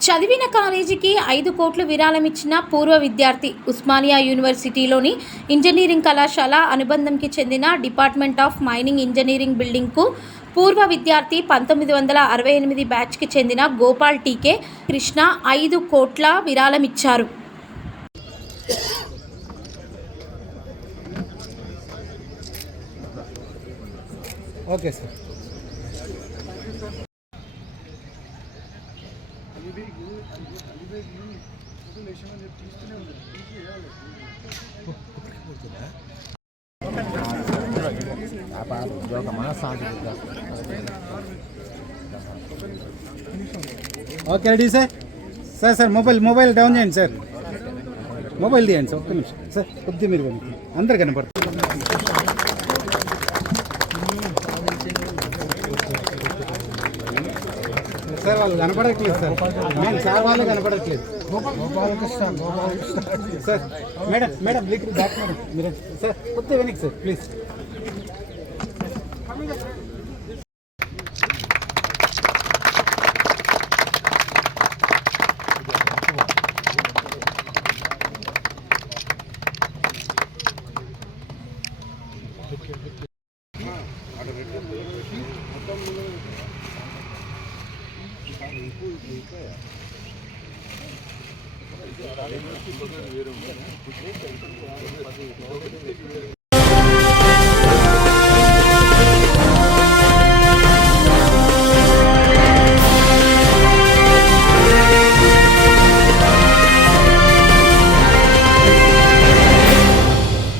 చదివిన కాలేజీకి ఐదు కోట్లు విరాళం ఇచ్చిన పూర్వ విద్యార్థి ఉస్మానియా యూనివర్సిటీలోని ఇంజనీరింగ్ కళాశాల అనుబంధంకి చెందిన డిపార్ట్మెంట్ ఆఫ్ మైనింగ్ ఇంజనీరింగ్ బిల్డింగ్కు పూర్వ విద్యార్థి పంతొమ్మిది వందల అరవై ఎనిమిది బ్యాచ్కి చెందిన గోపాల్ టీకే కృష్ణ ఐదు కోట్ల విరాళం ఇచ్చారు okay sir. okay ready sir sir sir mobile mobile down చేయండి సార్ మొబైల్ తీయండి సార్ ఒక్క నిమిషం సార్ కొద్ది మీరు కనుక అందరు కనపడుతుంది సార్ వాళ్ళు కనపడట్లేదు సార్. మేము సార్ వాళ్ళు కనపడట్లేదు. Sir madam madam back madam మీరు. సార్ కొత్త వెనక్కి సార్ ప్లీజ్. వేరే